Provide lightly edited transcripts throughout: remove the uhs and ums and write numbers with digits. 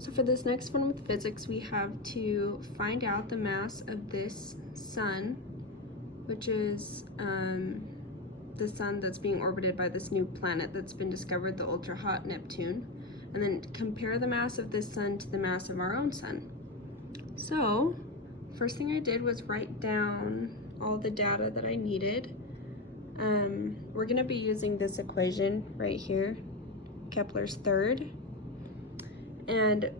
So for this next one with physics, we have to find out the mass of this sun, which is the sun that's being orbited by this new planet that's been discovered, the ultra-hot Neptune, and then compare the mass of this sun to the mass of our own sun. So, first thing I did was write down all the data that I needed. We're going to be using this equation right here, Kepler's third. And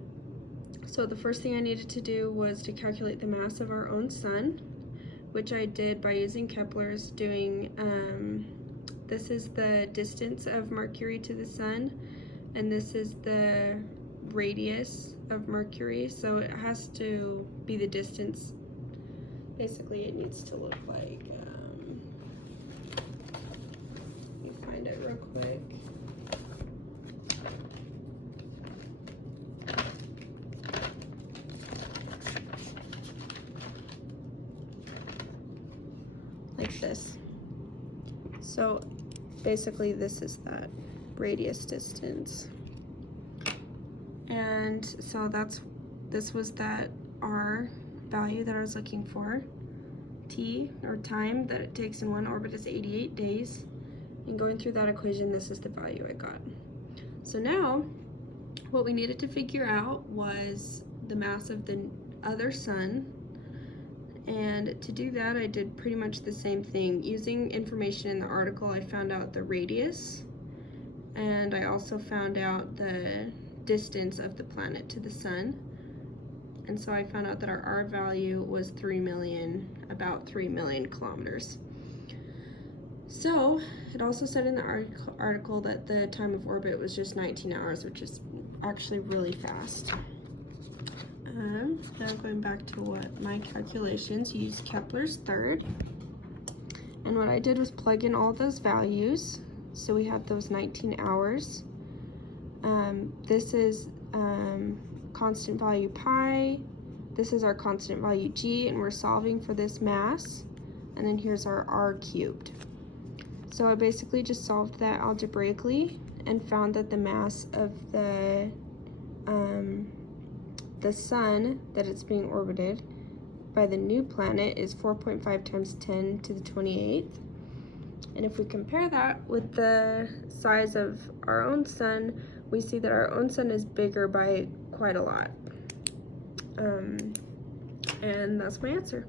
so the first thing I needed to do was to calculate the mass of our own sun, which I did by using Kepler's, doing, this is the distance of Mercury to the sun, and this is the radius of Mercury, so it has to be the distance. Basically, it needs to look like, let me find it real quick. Like this. So basically this is that radius distance. And so this was that R value that I was looking for. T, or time, that it takes in one orbit is 88 days. And going through that equation, this is the value I got. So now, what we needed to figure out was the mass of the other sun. And to do that, I did pretty much the same thing. Using information in the article, I found out the radius, and I also found out the distance of the planet to the sun. And so I found out that our R value was about 3 million kilometers. So it also said in the article that the time of orbit was just 19 hours, which is actually really fast. Now going back to what my calculations, use Kepler's third. And what I did was plug in all those values. So we have those 19 hours. This is constant value pi. This is our constant value g, and we're solving for this mass. And then here's our r cubed. So I basically just solved that algebraically and found that the mass of the sun that it's being orbited by the new planet is 4.5 times 10 to the 28th. And if we compare that with the size of our own sun, we see that our own sun is bigger by quite a lot. And that's my answer.